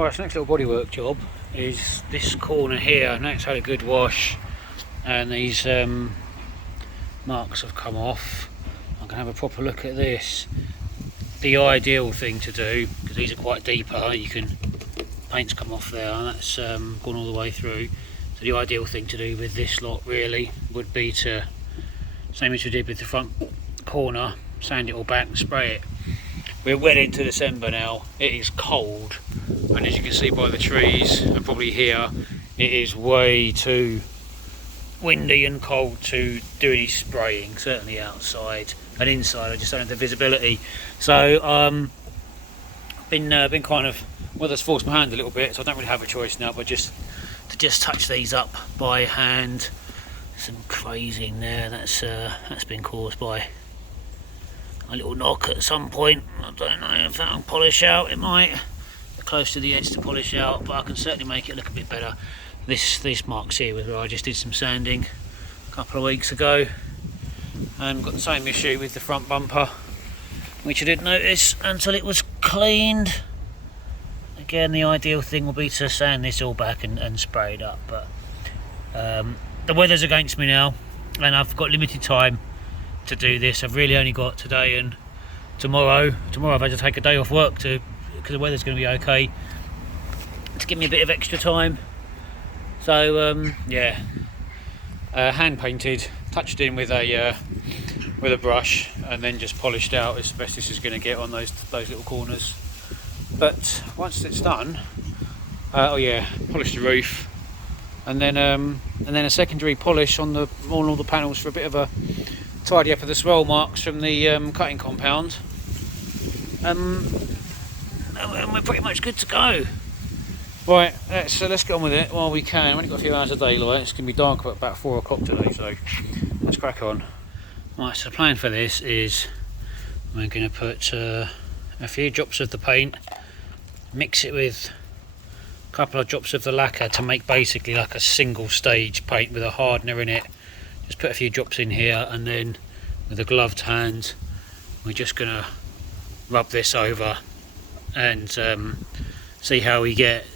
Alright, so next little bodywork job is this corner here. Now it's had a good wash and these marks have come off. I'm going to have a proper look at this. The ideal thing to do, because these are quite deeper, paint's come off there and that's gone all the way through. So the ideal thing to do with this lot really would be to, same as we did with the front corner, sand it all back and spray it. We're well into December now, it is cold, and as you can see by the trees and probably here, it is way too windy and cold to do any spraying, certainly outside. And inside I just don't have the visibility. So been kind of, well, that's forced my hand a little bit, so I don't really have a choice now but just to touch these up by hand. Some crazing there, that's been caused by a little knock at some point. I don't know if that'll polish out, it might. They're close to the edge to polish out, but I can certainly make it look a bit better. This marks here where I just did some sanding a couple of weeks ago, and got the same issue with the front bumper, which I didn't notice until it was cleaned. Again, the ideal thing will be to sand this all back and spray it up, but the weather's against me now and I've got limited time to do this. I've really only got today and tomorrow. I've had to take a day off work because the weather's going to be okay, to give me a bit of extra time. So yeah, hand painted, touched in with a brush, and then just polished out as best this is going to get on those little corners. But once it's done, oh yeah, polish the roof, and then a secondary polish on all the panels for a bit of a tidy up of the swirl marks from the cutting compound, and we're pretty much good to go. Right, let's get on with it while we can. We've only got a few hours of daylight. It's going to be dark at about 4 o'clock today, so let's crack on. Right, so the plan for this is we're going to put a few drops of the paint, mix it with a couple of drops of the lacquer to make basically like a single stage paint with a hardener in it. Just put a few drops in here, and then with a gloved hand we're just going to rub this over and see how we get.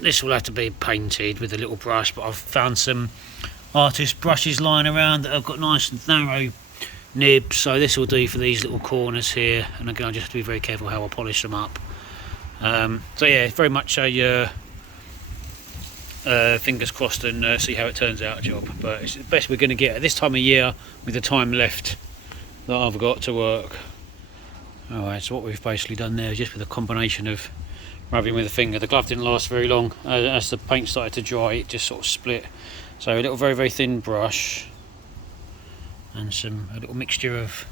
This will have to be painted with a little brush, but I've found some artist brushes lying around that have got nice and narrow nibs, so this will do for these little corners here. And again, I just have to be very careful how I polish them up. So yeah, very much a fingers crossed and see how it turns out job, but it's the best we're going to get at this time of year with the time left that I've got to work. Alright, so what we've basically done there is just with a combination of rubbing with a finger. The glove didn't last very long. As the paint started to dry, it just sort of split. So a little very, very thin brush and a little mixture of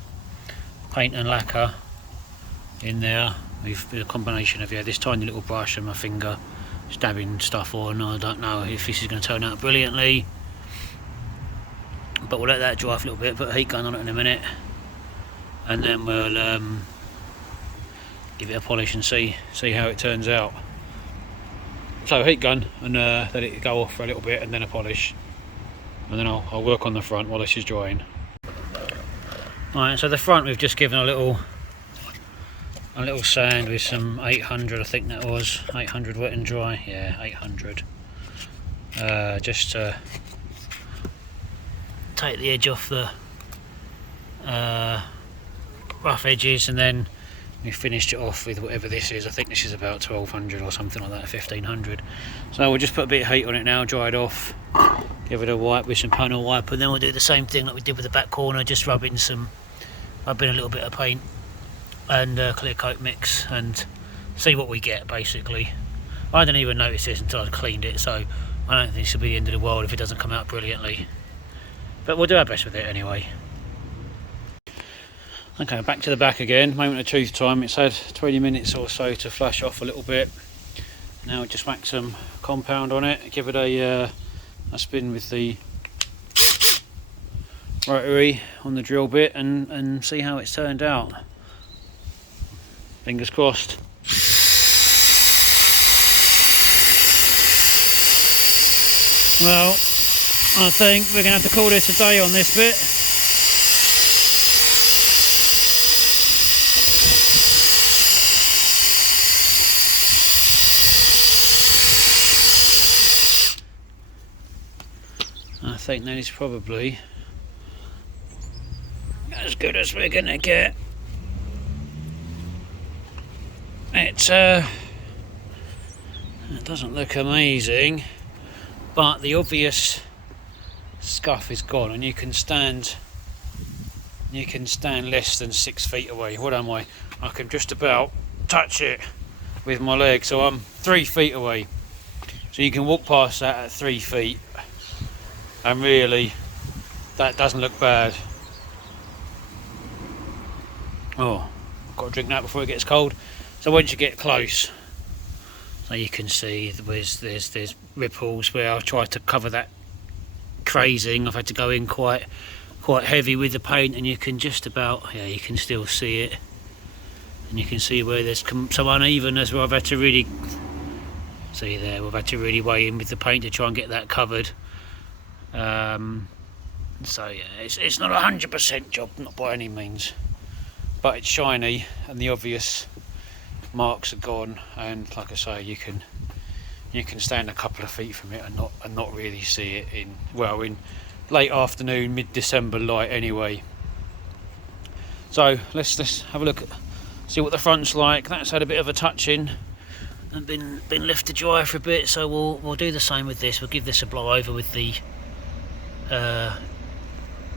paint and lacquer in there with a combination of this tiny little brush and my finger, just dabbing stuff on. I don't know if this is going to turn out brilliantly, but we'll let that dry for a little bit, put a heat gun on it in a minute, and then we'll give it a polish and see how it turns out. So heat gun and let it go off for a little bit, and then a polish, and then I'll work on the front while this is drying. Alright, so the front we've just given a little sand with some 800, I think that was 800 wet and dry. Yeah, 800. Just to take the edge off the rough edges, and then we finished it off with whatever this is. I think this is about 1200 or something like that, 1500. So we'll just put a bit of heat on it now, dry it off, give it a wipe with some panel wipe, and then we'll do the same thing like we did with the back corner, just rub in a little bit of paint and clear coat mix and see what we get basically. I didn't even notice this until I cleaned it, so I don't think this will be the end of the world if it doesn't come out brilliantly, but we'll do our best with it anyway. Okay, back to the back again. Moment of truth time. It's had 20 minutes or so to flush off a little bit. Now just whack some compound on it, give it a spin with the rotary on the drill bit, and see how it's turned out. Fingers crossed. Well, I think we're going to have to call this a day on this bit. I think that is probably as good as we're gonna get. It doesn't look amazing, but the obvious scuff is gone, and you can stand less than 6 feet away. What am I? I can just about touch it with my leg, so I'm 3 feet away. So you can walk past that at 3 feet, and really, that doesn't look bad. Oh, I've got to drink that before it gets cold. So once you get close, so you can see there's ripples where I've tried to cover that crazing. I've had to go in quite heavy with the paint, and you can just about, yeah, you can still see it, and you can see where there's some unevenness where I've had to really see there. We've had to really weigh in with the paint to try and get that covered. So yeah, it's not a 100% job, not by any means, but it's shiny and the obvious marks are gone, and like I say, you can stand a couple of feet from it and not really see it in late afternoon, mid-December light anyway. So let's have a look at, see what the front's like. That's had a bit of a touch in and been left to dry for a bit, so we'll do the same with this. We'll give this a blow over with the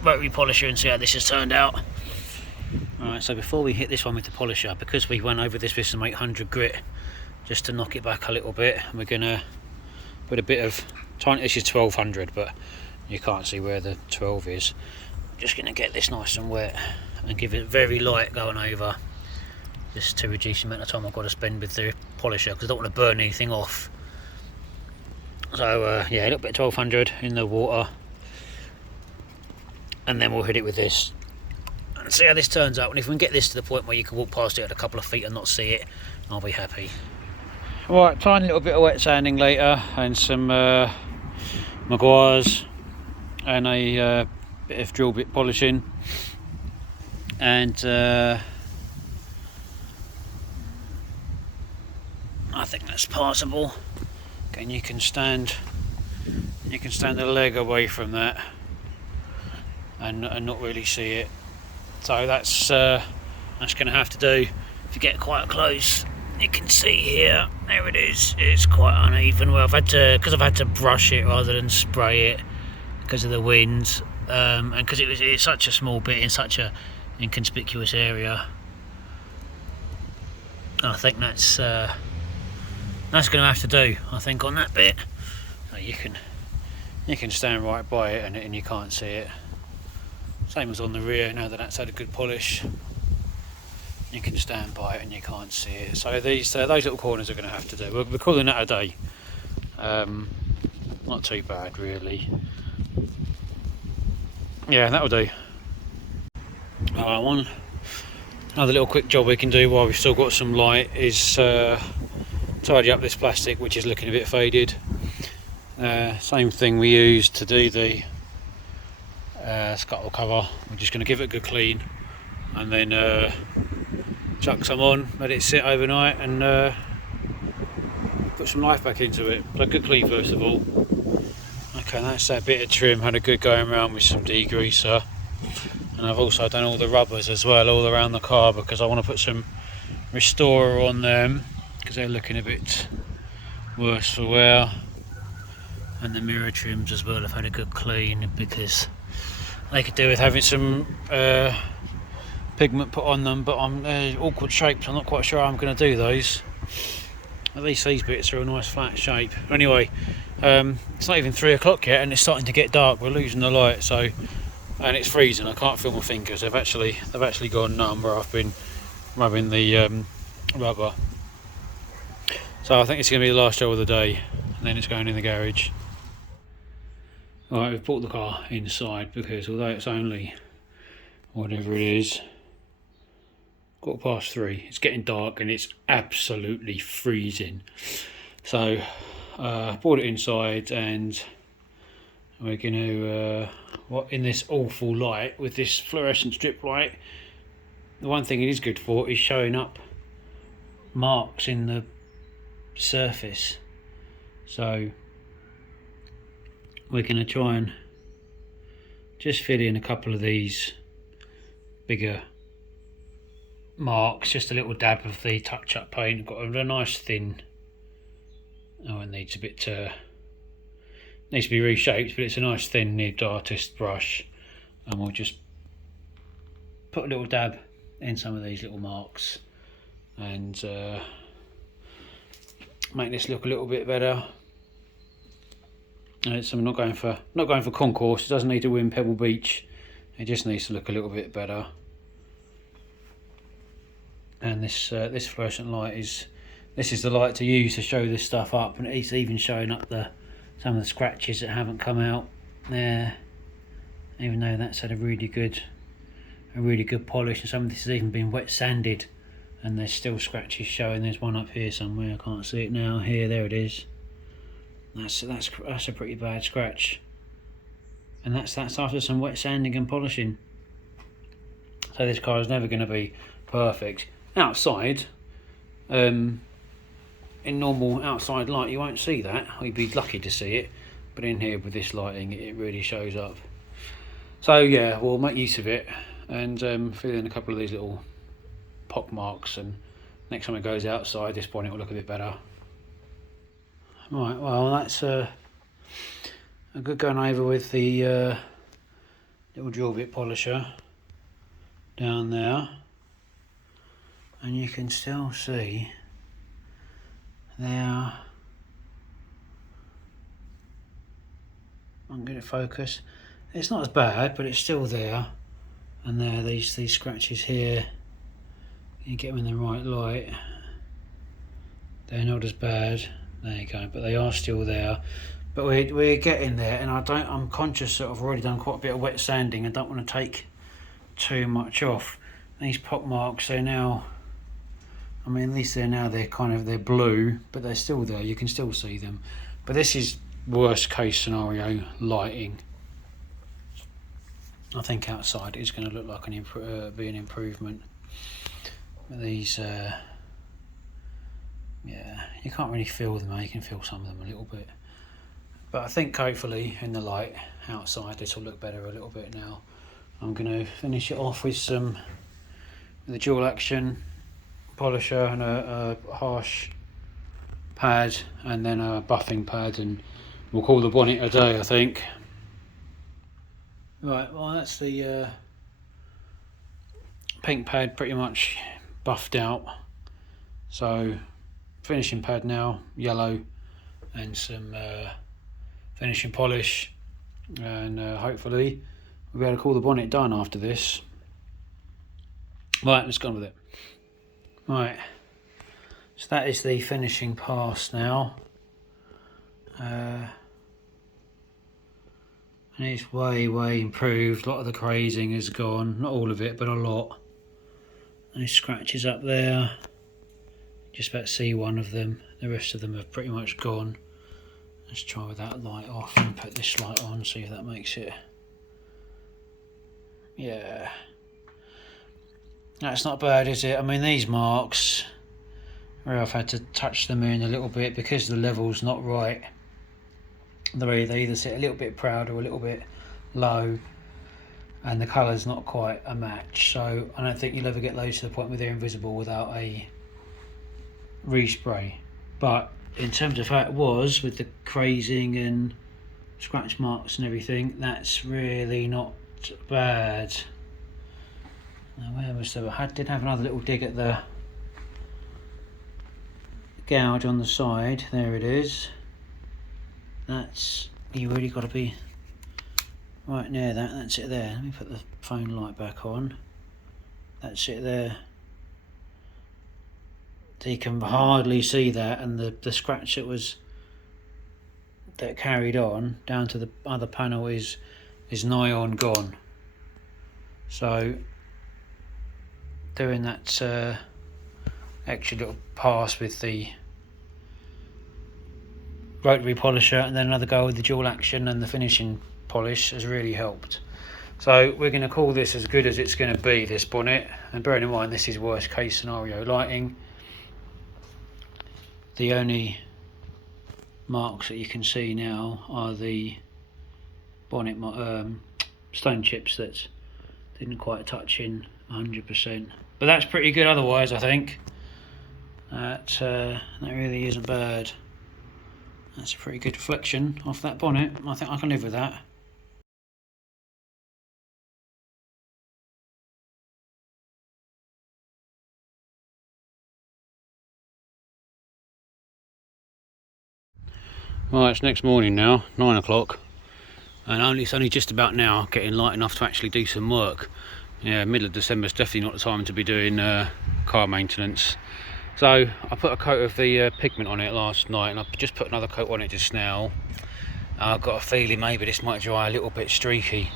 rotary polisher and see how this has turned out. Alright, so before we hit this one with the polisher, because we went over this with some 800 grit just to knock it back a little bit, we're gonna put a bit of tiny, this is 1200, but you can't see where the 12 is. I'm just gonna get this nice and wet and give it very light going over, just to reduce the amount of time I've got to spend with the polisher, because I don't want to burn anything off. So yeah, a little bit of 1200 in the water, and then we'll hit it with this and see how this turns out. And if we can get this to the point where you can walk past it at a couple of feet and not see it, I'll be happy. Right, tiny little bit of wet sanding later, and some Maguires, and a bit of drill bit polishing, and I think that's passable. And you can stand a leg away from that and not really see it. So that's going to have to do. If you get quite close, you can see here. There it is. It's quite uneven. Well, because I've had to brush it rather than spray it because of the wind, and because it's such a small bit in such a inconspicuous area. I think that's going to have to do, I think, on that bit. So you can stand right by it and you can't see it. Same as on the rear, now that that's had a good polish. You can stand by it and you can't see it. So those little corners are going to have to do. We're calling that a day. Not too bad, really. Yeah, that'll do. Alright, another little quick job we can do while we've still got some light is tidy up this plastic, which is looking a bit faded. Same thing we used to do the scuttle cover. We're just going to give it a good clean and then chuck some on, let it sit overnight, and put some life back into it. But a good clean first of all. Okay, that's that bit of trim. Had a good going around with some degreaser, and I've also done all the rubbers as well all around the car, because I want to put some restorer on them because they're looking a bit worse for wear. And the mirror trims as well, I've had a good clean because they could do with having some pigment put on them, but I'm awkward shapes. I'm not quite sure how I'm going to do those. At least these bits are a nice flat shape. Anyway, it's not even 3 o'clock yet and it's starting to get dark. We're losing the light, so, and it's freezing. I can't feel my fingers. They've actually gone numb where I've been rubbing the rubber. So I think it's going to be the last job of the day, and then it's going in the garage. Alright, we've brought the car inside because although it's only whatever it is, 3:15, it's getting dark and it's absolutely freezing. So brought it inside, and we're going to in this awful light with this fluorescent strip light, the one thing it is good for is showing up marks in the surface. So we're going to try and just fill in a couple of these bigger marks, just a little dab of the touch-up paint. Got a nice thin, oh, it needs a bit needs to be reshaped, but it's a nice thin nibbed artist brush, and we'll just put a little dab in some of these little marks and make this look a little bit better. And so I'm not going for concourse. It doesn't need to win Pebble Beach. It just needs to look a little bit better. And this fluorescent light is the light to use to show this stuff up, and it's even showing up some of the scratches that haven't come out there, even though that's had a really good polish, and some of this has even been wet sanded and there's still scratches showing. There's one up here somewhere, I can't see it now. Here, there it is. That's a pretty bad scratch, and that's after some wet sanding and polishing. So this car is never going to be perfect outside. In normal outside light you won't see that, or you'd be lucky to see it, but in here with this lighting it really shows up. So yeah, we'll make use of it and fill in a couple of these little pock marks, and next time it goes outside this bonnet will look a bit better. Right, well that's a good going over with the little drill bit polisher down there, and you can still see there. I'm going to focus. It's not as bad, but it's still there. And there, these scratches here. You get them in the right light. They're not as bad. There you go. But they are still there. But we're getting there, and I'm conscious that I've already done quite a bit of wet sanding. I don't want to take too much off. These pock marks, they're now, I mean, at least they're blue, but they're still there. You can still see them. But this is worst case scenario lighting. I think outside it's going to look like be an improvement. But these, yeah, you can't really feel them. You can feel some of them a little bit. But I think hopefully in the light outside this will look better a little bit now. I'm going to finish it off with the dual action polisher and a harsh pad, and then a buffing pad, and we'll call the bonnet a day, I think. Right, well that's the pink pad pretty much buffed out. So finishing pad now, yellow, and some finishing polish, and hopefully we'll be able to call the bonnet done after this. Right, let's go on with it. Right, so that is the finishing pass now. And it's way improved. A lot of the crazing is gone, not all of it, but a lot. Those scratches up there, just about to see one of them. The rest of them have pretty much gone. Let's try with that light off and put this light on, see if that makes it. Yeah, that's not bad, is it? I mean, these marks where I've had to touch them in a little bit because the level's not right. They either sit a little bit proud or a little bit low, and the colour's not quite a match. So I don't think you'll ever get those to the point where they're invisible without a respray. But in terms of how it was with the crazing and scratch marks and everything, that's really not bad. Now, where was the? I did have another little dig at the gouge on the side. There it is. That's, you really got to be right near that. That's it there. Let me put the phone light back on. That's it there. So you can hardly see that, and the scratch that carried on down to the other panel is nigh on gone. So doing that extra little pass with the rotary polisher and then another go with the dual action and the finishing polish has really helped. So we're going to call this as good as it's going to be, this bonnet, and bearing in mind this is worst case scenario lighting. The only marks that you can see now are the bonnet stone chips that didn't quite touch in 100%. But that's pretty good otherwise, I think. That really isn't bad. That's a pretty good reflection off that bonnet. I think I can live with that. Well, it's next morning now, 9 o'clock, and it's only just about now getting light enough to actually do some work. Yeah, middle of December is definitely not the time to be doing car maintenance. So I put a coat of the pigment on it last night, and I've just put another coat on it just now. I've got a feeling maybe this might dry a little bit streaky.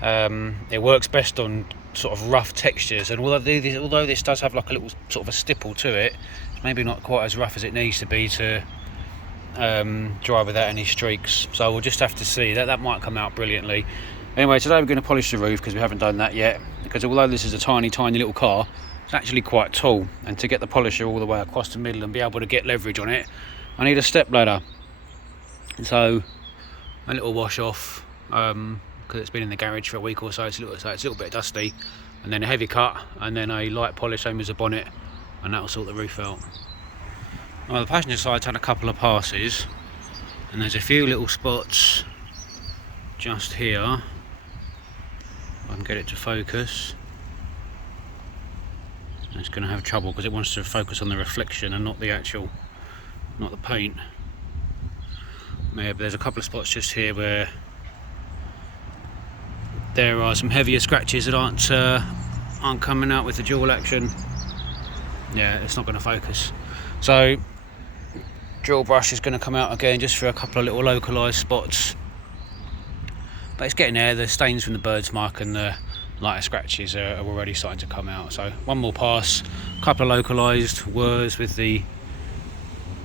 It works best on sort of rough textures, and although this does have like a little sort of a stipple to it, it's maybe not quite as rough as it needs to be to dry without any streaks. So we'll just have to see. That might come out brilliantly. Anyway, today we're going to polish the roof because we haven't done that yet, because although this is a tiny little car, it's actually quite tall, and to get the polisher all the way across the middle and be able to get leverage on it, I need a step ladder. So a little wash off, because it's been in the garage for a week or so, it's a little bit dusty, and then a heavy cut, and then a light polish, same as the bonnet, and that'll sort the roof out. Well, the passenger side's had a couple of passes, and there's a few little spots just here. I can get it to focus. It's going to have trouble because it wants to focus on the reflection and not the paint. Yeah, but there's a couple of spots just here where there are some heavier scratches that aren't coming out with the dual action. Yeah, it's not going to focus. So drill brush is going to come out again just for a couple of little localised spots, but it's getting there. The stains from the bird's mark and the lighter scratches are already starting to come out. So one more pass, a couple of localised whirs with the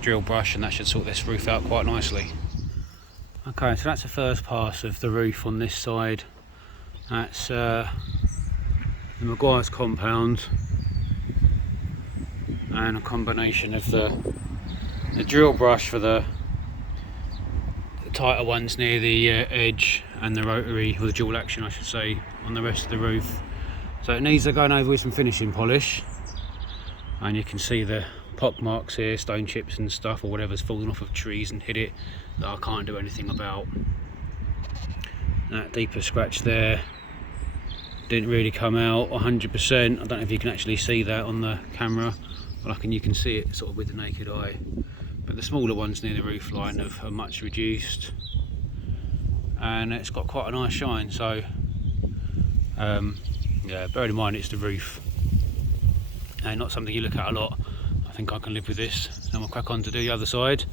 drill brush, and that should sort this roof out quite nicely. Okay, so that's the first pass of the roof on this side. That's the Maguire's compound, and a combination of the drill brush for the tighter ones near the edge, and the rotary, or the dual action I should say, on the rest of the roof. So it needs going over with some finishing polish, and you can see the pock marks here, stone chips and stuff, or whatever's fallen off of trees and hit it that I can't do anything about. That deeper scratch there didn't really come out 100%. I don't know if you can actually see that on the camera, but you can see it sort of with the naked eye. But the smaller ones near the roof line are much reduced, and it's got quite a nice shine. So yeah, bear in mind it's the roof and not something you look at a lot. I think I can live with this. Then we'll crack on to do the other side,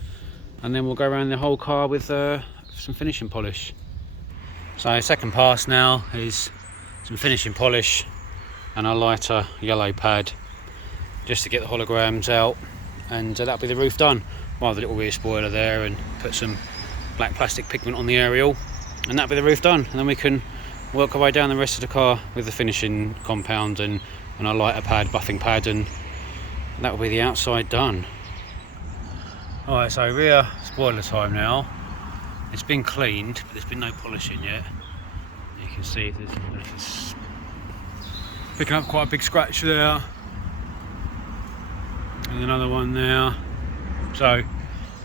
and then we'll go around the whole car with some finishing polish. So second pass now is some finishing polish and a lighter yellow pad, just to get the holograms out, and that'll be the roof done. Well, the little rear spoiler there, and put some black plastic pigment on the aerial, and that'll be the roof done. And then we can work our way down the rest of the car with the finishing compound and a lighter pad, buffing pad, and that will be the outside done. Alright, so rear spoiler time now. It's been cleaned, but there's been no polishing yet. You can see there's picking up quite a big scratch there, and another one there. So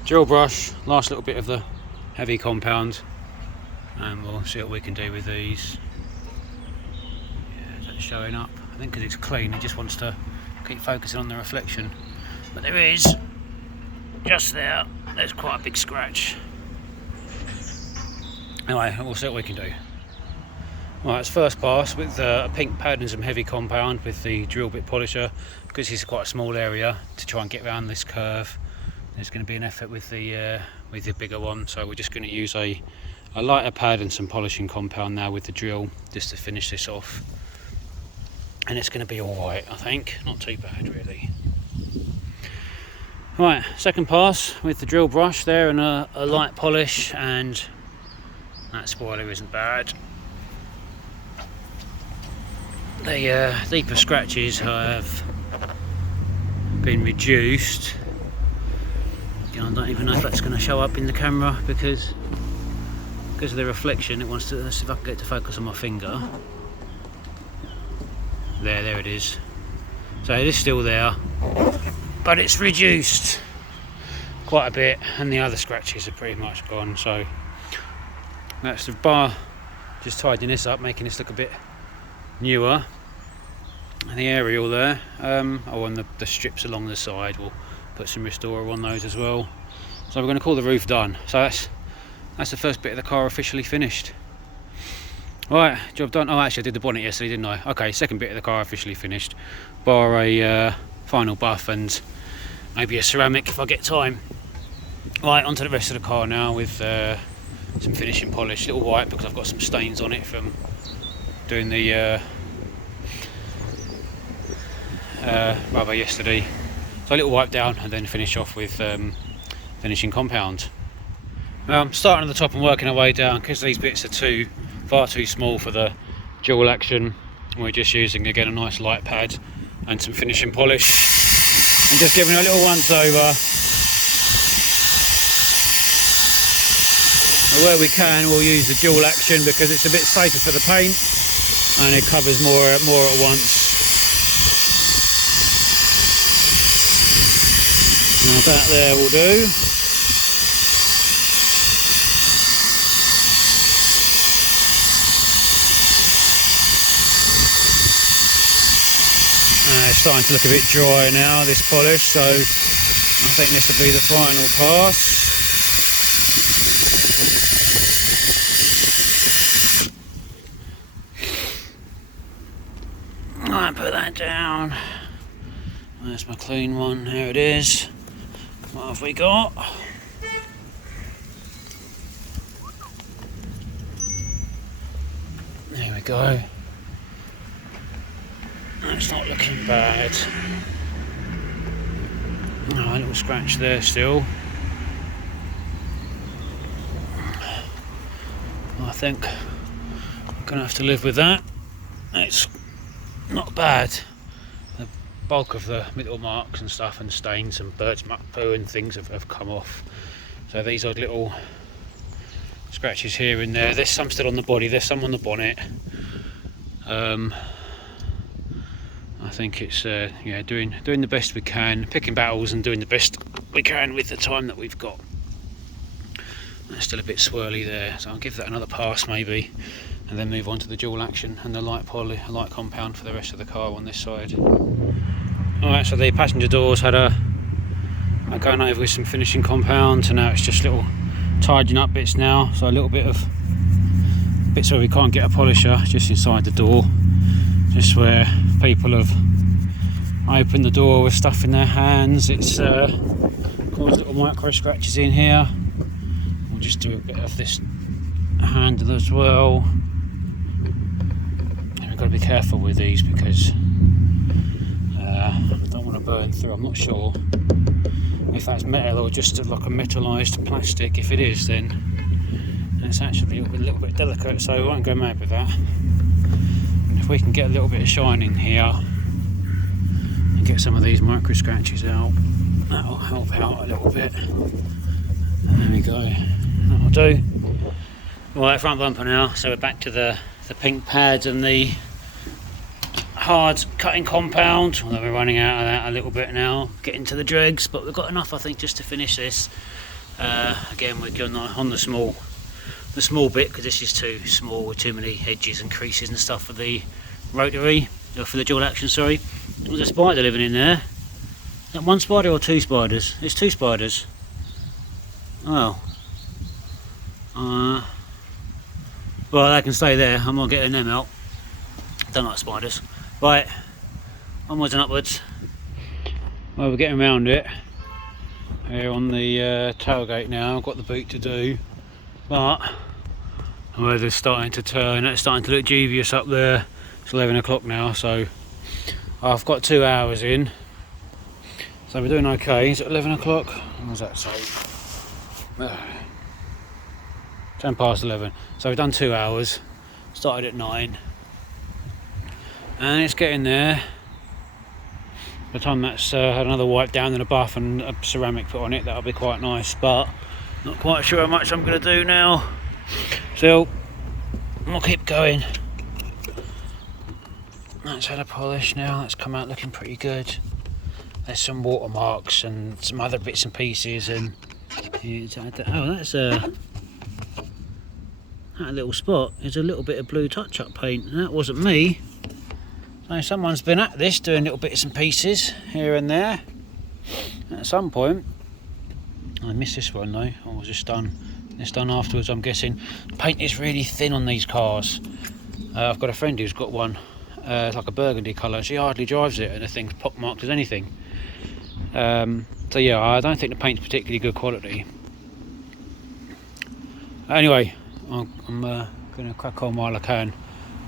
drill brush, last little bit of the heavy compound, and we'll see what we can do with these. Yeah, that's showing up. I think because it's clean, it just wants to keep focusing on the reflection. But there is, just there's quite a big scratch. Anyway, we'll see what we can do. Right, it's first pass with a pink pad and some heavy compound with the drill bit polisher, because it's quite a small area to try and get around this curve. There's going to be an effort with the bigger one, so we're just going to use a lighter pad and some polishing compound now with the drill, just to finish this off. And it's going to be alright, I think. Not too bad, really. Right, second pass with the drill brush there and a light polish, and that spoiler isn't bad. The deeper scratches have been reduced. I don't even know if that's going to show up in the camera, because I'm because of the reflection, it wants to, let's see if I can get it to focus on my finger. There it is. So it is still there, but it's reduced quite a bit, and the other scratches are pretty much gone. So that's the bar, just tidying this up, making this look a bit newer. And the aerial there, on the strips along the side, we'll put some restorer on those as well. So we're going to call the roof done. So that's the first bit of the car officially finished. Right, job done. Oh, actually I did the bonnet yesterday, didn't I? Okay, second bit of the car officially finished, bar a final buff and maybe a ceramic if I get time. Right, onto the rest of the car now with some finishing polish. Little white because I've got some stains on it from doing the rubber yesterday. So a little wipe down and then finish off with finishing compound. Starting at the top and working our way down because these bits are far too small for the dual action. We're just using again a nice light pad and some finishing polish and just giving a little once over. And where we can, we'll use the dual action because it's a bit safer for the paint and it covers more at once. Now that there will do. It's starting to look a bit dry now, this polish, so I think this will be the final pass. Right, put that down. There's my clean one, here it is. What have we got? There we go. That's not looking bad. Oh, a little scratch there still. I think I'm going to have to live with that. It's not bad. The bulk of the middle marks and stuff and stains and bird's muck poo and things have come off. So these odd little scratches here and there. There's some still on the body, there's some on the bonnet. I think it's doing the best we can, picking battles and doing the best we can with the time that we've got. That's still a bit swirly there, so I'll give that another pass maybe, and then move on to the dual action and the light compound for the rest of the car on this side. Alright, so the passenger doors had going over with some finishing compound, so now it's just little tidying up bits now. So a little bit of bits where we can't get a polisher, just inside the door, just where people have opened the door with stuff in their hands. It's caused little micro scratches in here. We'll just do a bit of this handle as well. And we've got to be careful with these because I don't want to burn through. I'm not sure if that's metal or just like a metallized plastic. If it is, then it's actually a little bit delicate, so I won't go mad with that. And if we can get a little bit of shine in here and get some of these micro scratches out, that'll help out a little bit. And there we go, that'll do. Right, front bumper now, so we're back to the pink pads and the hard cutting compound. Although we're running out of that a little bit now, getting to the dregs, but we've got enough I think just to finish this. Again, we're going on the small bit because this is too small with too many edges and creases and stuff for the rotary, or for the dual action, sorry. There's a spider living in there. Is that one spider or two spiders? It's two spiders. Oh. Well, they can stay there. I'm not getting them out. Don't like spiders. Right, onwards and upwards. Well, we're getting around it. Here on the tailgate now. I've got the boot to do, but the weather's starting to turn. It's starting to look dubious up there. It's 11 o'clock now, so I've got 2 hours in. So we're doing okay. Is it 11 o'clock? What was that say? 10 past 11. So we've done 2 hours. Started at 9. And it's getting there. By the time that's had another wipe down and a buff and a ceramic put on it, that'll be quite nice, but not quite sure how much I'm going to do now. So we'll keep going. That's had a polish now, that's come out looking pretty good. There's some watermarks and some other bits and pieces, and oh, that's that little spot is a little bit of blue touch-up paint, and that wasn't me. So someone's been at this doing little bits and pieces here and there at some point. I missed this one though. I was just done. It's done afterwards, I'm guessing. Paint is really thin on these cars. I've got a friend who's got one, it's like a burgundy colour. She hardly drives it, and the thing's pockmarked as anything. So yeah, I don't think the paint's particularly good quality. Anyway, I'm going to crack on while I can.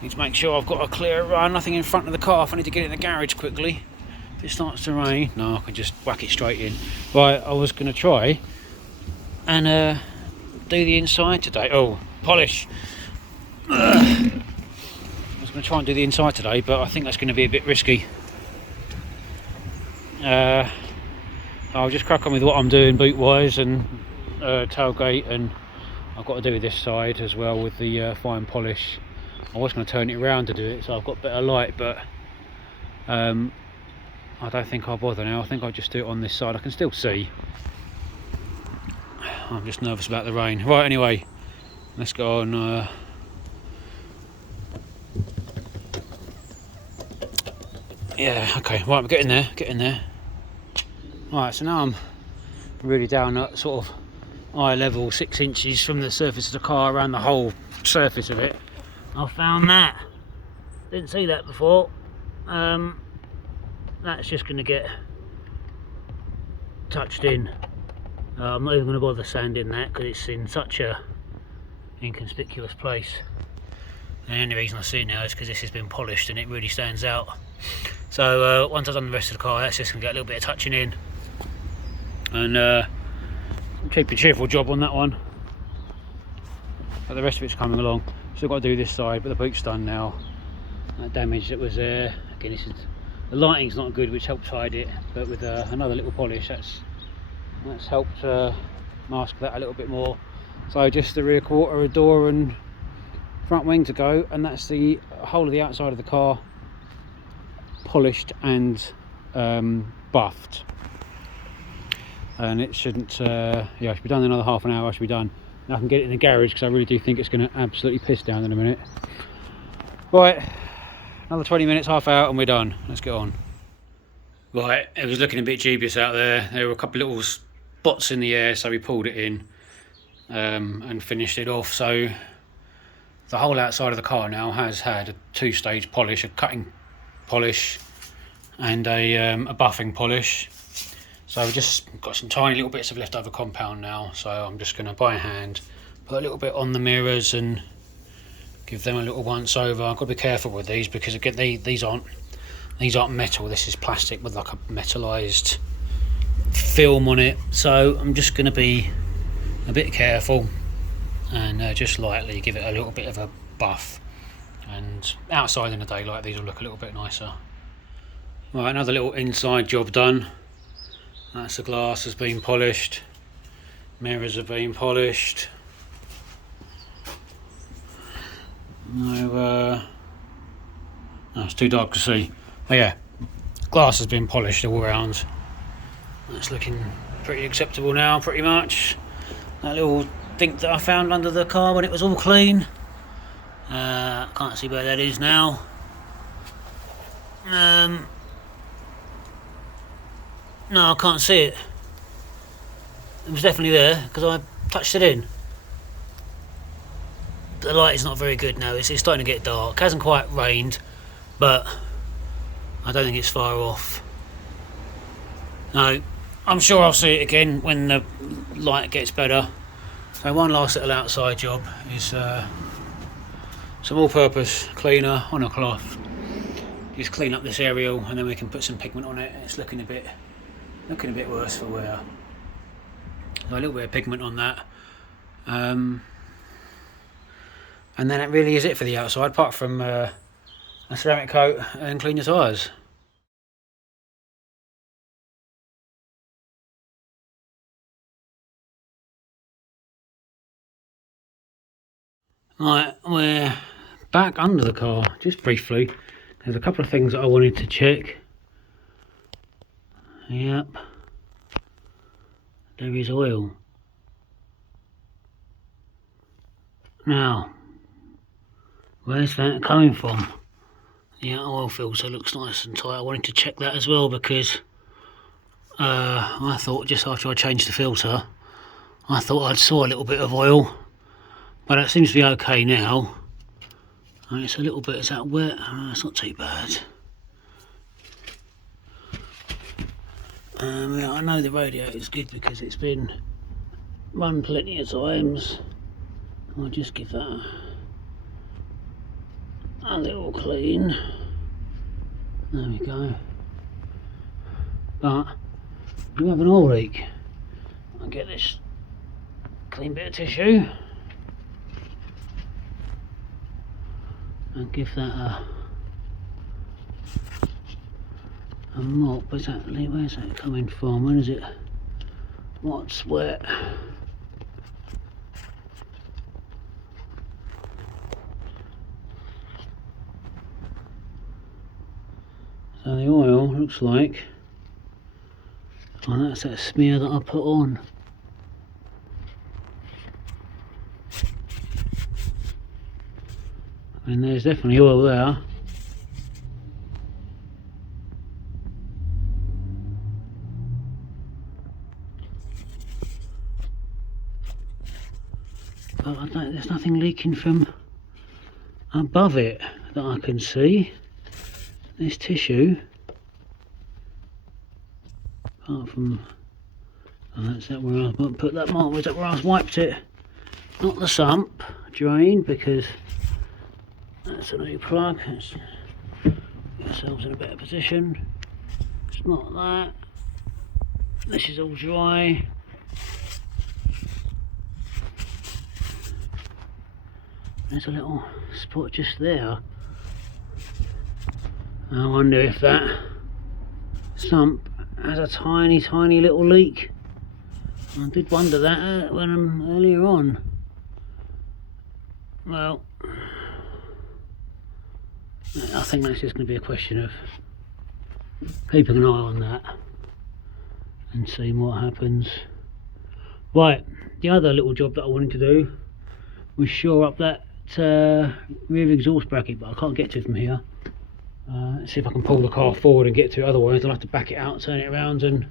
Need to make sure I've got a clear run, nothing in front of the car. If I need to get in the garage quickly, if it starts to rain, no, I can just whack it straight in. Right, I was going to try and do the inside today. Oh, polish. I was going to try and do the inside today, but I think that's going to be a bit risky. I'll just crack on with what I'm doing boot wise and tailgate, and I've got to do this side as well with the fine polish. I was going to turn it around to do it so I've got better light, but I don't think I'll bother now. I think I'll just do it on this side. I can still see. I'm just nervous about the rain. Right, anyway, let's go on. Yeah, okay, right, we're getting there. Right, so now I'm really down at sort of eye level, 6 inches from the surface of the car around the whole surface of it. I found that. Didn't see that before. That's just going to get touched in. I'm not even going to bother sanding that because it's in such a inconspicuous place. And the only reason I see it now is because this has been polished and it really stands out. So once I've done the rest of the car, that's just going to get a little bit of touching in. And cheap and cheerful job on that one. But the rest of it's coming along. Still got to do this side, but the boot's done now. That damage that was there, again, this is, the lighting's not good, which helps hide it, but with another little polish, that's helped mask that a little bit more. So just the rear quarter, a door and front wing to go, and that's the whole of the outside of the car polished and buffed. And it shouldn't, yeah, it should be done in another half an hour. I should be done. Now I can get it in the garage because I really do think it's going to absolutely piss down in a minute. Right, another 20 minutes, half hour, and we're done. Let's get on. Right, it was looking a bit dubious out there. There were a couple of little spots in the air, so we pulled it in and finished it off. So the whole outside of the car now has had a 2-stage polish, a cutting polish and a buffing polish. So we've just got some tiny little bits of leftover compound now, so I'm just going to by hand put a little bit on the mirrors and give them a little once over. I've got to be careful with these because again these aren't metal, this is plastic with like a metallized film on it, so I'm just going to be a bit careful and just lightly give it a little bit of a buff, and outside in the daylight these will look a little bit nicer. Right, another little inside job done. That's the glass has been polished, mirrors have been polished. No, it's too dark to see. But yeah, glass has been polished all round. That's looking pretty acceptable now, pretty much. That little dink that I found under the car when it was all clean, can't see where that is now. No, I can't see it. It was definitely there because I touched it in. The light is not very good now. It's starting to get dark. It hasn't quite rained, but I don't think it's far off. No, I'm sure I'll see it again when the light gets better. So one last little outside job is some all-purpose cleaner on a cloth. Just clean up this aerial and then we can put some pigment on it. It's looking a bit worse for wear. So a little bit of pigment on that. And then that really is it for the outside, apart from a ceramic coat and clean your tyres. Right, we're back under the car, just briefly. There's a couple of things that I wanted to check. Yep. There is oil. Now, where's that coming from? The oil filter looks nice and tight. I wanted to check that as well because I thought just after I changed the filter, I thought I saw a little bit of oil, but it seems to be okay now. And it's a little bit, is that wet? It's not too bad. I know the radiator is good because it's been run plenty of times. I'll just give that a little clean. There we go. But you have an oil leak. I'll get this clean bit of tissue and give that a mop. Where's that coming from? When is it? What's wet? So the oil looks like, oh, that's that smear that I put on. And there's definitely oil there. But there's nothing leaking from above it that I can see. This tissue, apart from, oh, that's that where I put that mark, was that where I wiped it? Not the sump drain, because that's a new plug. Let's get ourselves in a better position. It's not that. This is all dry. There's a little spot just there. I wonder if that sump has a tiny little leak. I did wonder that when earlier on. Well, I think that's just going to be a question of keeping an eye on that and seeing what happens. Right, the other little job that I wanted to do was shore up that rear exhaust bracket, but I can't get to it from here. Let's see if I can pull the car forward and get to it, otherwise I'll have to back it out, turn it around and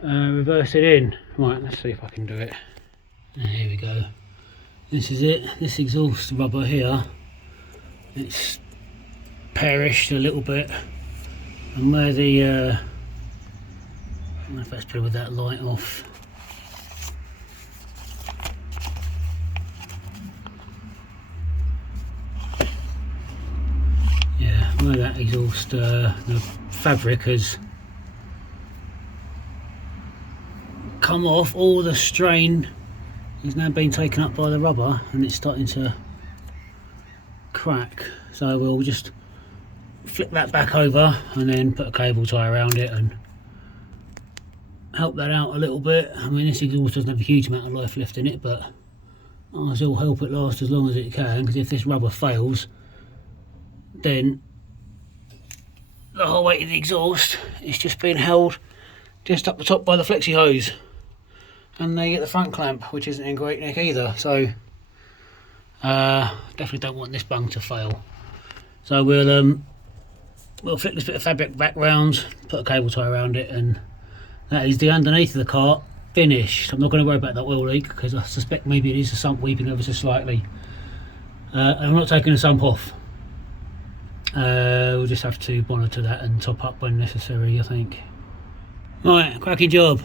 reverse it in. Right, let's see if I can do it. Here we go. This is it, this exhaust rubber here, it's perished a little bit, and where the I don't know if that's better with that light off. Yeah, where that exhaust, the fabric has come off, all the strain is now being taken up by the rubber and it's starting to crack. So we'll just flip that back over and then put a cable tie around it and help that out a little bit. I mean, this exhaust doesn't have a huge amount of life left in it, but I'll still help it last as long as it can, because if this rubber fails, then the whole weight of the exhaust is just being held just up the top by the flexi hose, and they get the front clamp, which isn't in great nick either. So definitely don't want this bung to fail. So we'll flip this bit of fabric back round, put a cable tie around it, and that is the underneath of the car finished. I'm not going to worry about that oil leak because I suspect maybe it is the sump weeping ever so slightly. And I'm not taking the sump off. We'll just have to monitor that and top up when necessary, I think. Right, cracking job.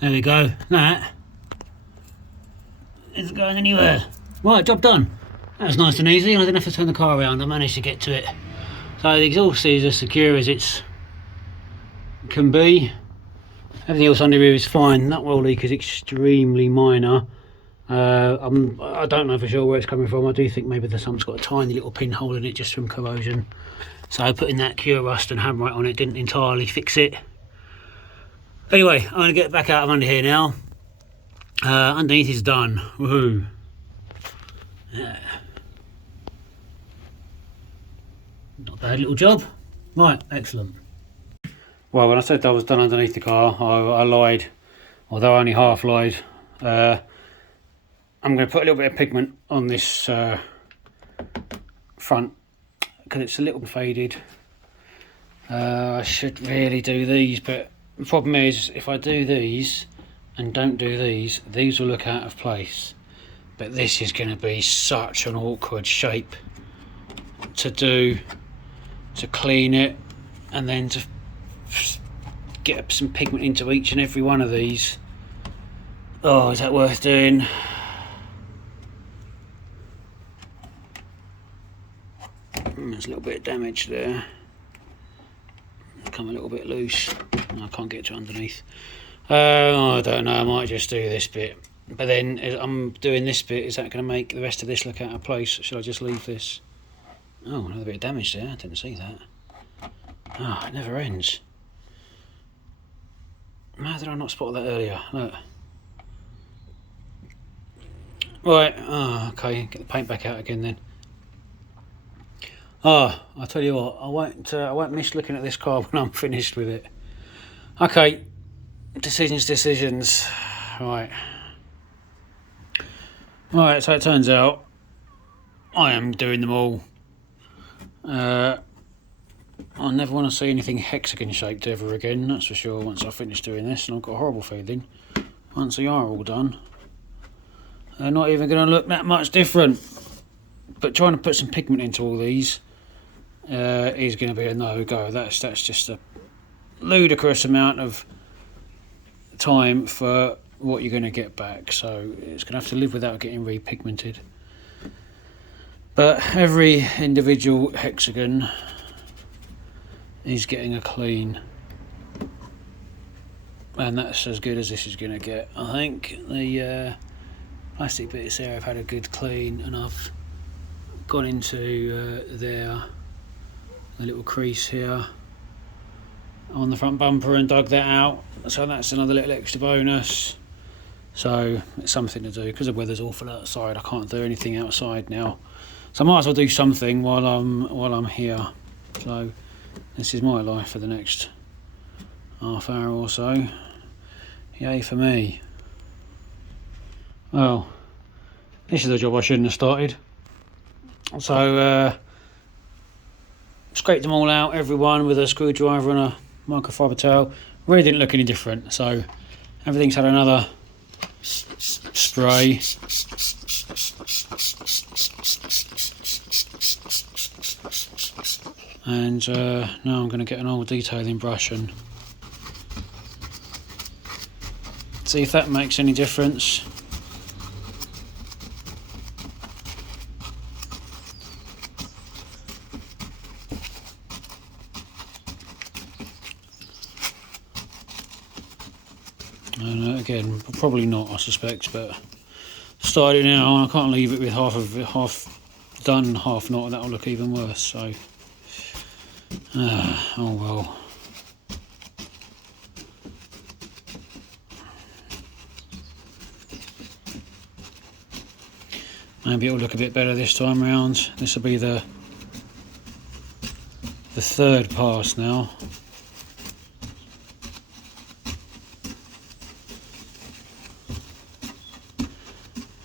There we go. That isn't going anywhere. Right, job done. That was nice and easy, and I didn't have to turn the car around. I managed to get to it. So the exhaust is as secure as it can be. Everything else under here is fine. That oil leak is extremely minor. I don't know for sure where it's coming from. I do think maybe the sump's got a tiny little pinhole in it just from corrosion. So putting that cure rust and hammerite on it didn't entirely fix it. Anyway, I'm going to get back out of under here now. Underneath is done. Woohoo! Yeah. Not a bad little job. Right, excellent. Well, when I said that was done underneath the car, I lied, although I only half lied. I'm going to put a little bit of pigment on this front because it's a little faded. I should really do these, but the problem is if I do these and don't do these will look out of place. But this is going to be such an awkward shape to do, to clean it, and then to get some pigment into each and every one of these. Oh, is that worth doing? There's a little bit of damage there. It's come a little bit loose. I can't get to underneath. I don't know, I might just do this bit. But then I'm doing this bit, is that going to make the rest of this look out of place? Should I just leave this? Oh, another bit of damage there, I didn't see that. Oh, it never ends. How did I not spot that earlier? Look. Right, oh, okay, get the paint back out again then. Oh, I'll tell you what, I won't miss looking at this car when I'm finished with it. Okay, decisions. Right. Right, so it turns out I am doing them all. I never want to see anything hexagon shaped ever again, that's for sure, once I finish doing this, and I've got a horrible feeling once they are all done they're not even going to look that much different. But trying to put some pigment into all these is going to be a no-go. That's just a ludicrous amount of time for what you're going to get back, so it's going to have to live without getting repigmented. But every individual hexagon is getting a clean, and that's as good as this is going to get. I think the plastic bits there have had a good clean, and I've gone into the little crease here on the front bumper and dug that out, so that's another little extra bonus. So it's something to do because the weather's awful outside. I can't do anything outside now, so I might as well do something while I'm here. So this is my life for the next half hour or so. Yay for me. Well, this is a job I shouldn't have started. So scraped them all out, everyone, with a screwdriver and a microfiber towel. Really didn't look any different, so everything's had another spray. And now I'm going to get an old detailing brush and see if that makes any difference. And again, probably not, I suspect, but started now, and I can't leave it with half done, half not, that'll look even worse. So, oh well. Maybe it'll look a bit better this time round. This will be the third pass now.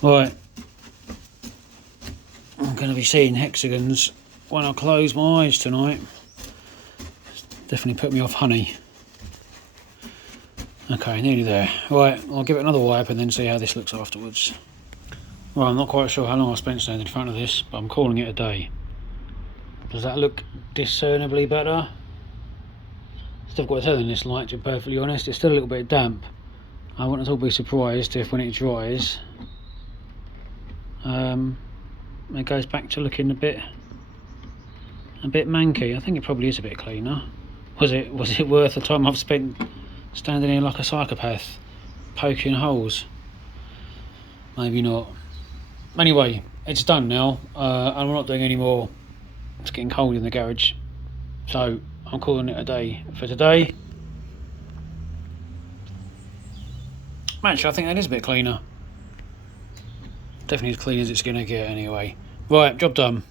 Right, I'm going to be seeing hexagons when I close my eyes tonight. Definitely put me off honey. Okay, nearly there. Right, I'll give it another wipe and then see how this looks afterwards. Well, I'm not quite sure how long I spent standing in front of this, but I'm calling it a day. Does that look discernibly better? Still got to tell in this light, to be perfectly honest. It's still a little bit damp. I wouldn't at all be surprised if when it dries, it goes back to looking a bit manky. I think it probably is a bit cleaner. Was it worth the time I've spent standing here like a psychopath, poking holes? Maybe not. Anyway, it's done now, and I'm not doing any more. It's getting cold in the garage, so I'm calling it a day for today. Actually, I think that is a bit cleaner. Definitely as clean as it's going to get anyway. Right, job done.